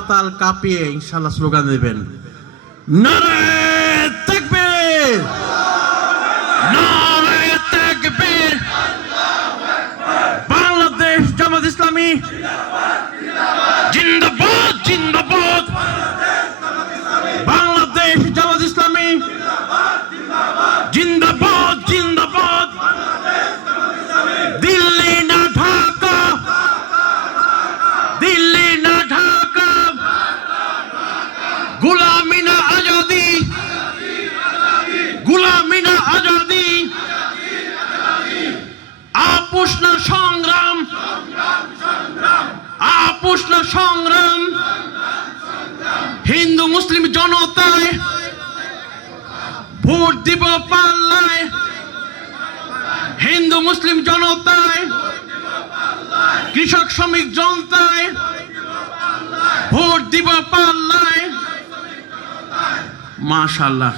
পাতাল কাঁপিয়ে ইনশাআল্লাহ স্লোগান দেবেন, নারায়ে তাকবীর, নারায়ে তাকবীর, বাংলাদেশ জামাত ইসলামী জিন্দাবাদ, জিন্দাবাদ, বাংলাদেশ জামাত ইসলামী জিন্দাবাদ, জিন্দাবাদ, দিল্লি না ঢাকা, দিল্লি না ঢাকা, গোলামি না আজাদি, গোলামি না আজাদি, আপোষ না সংগ্রাম, আপোষ না সংগ্রাম, হিন্দু মুসলিম জনতায় ভোট দিব পাল্লায়, হিন্দু মুসলিম জনতায়, কৃষক শ্রমিক জনতায় ভোট দিব পাল্লায়। মাশাআল্লাহ।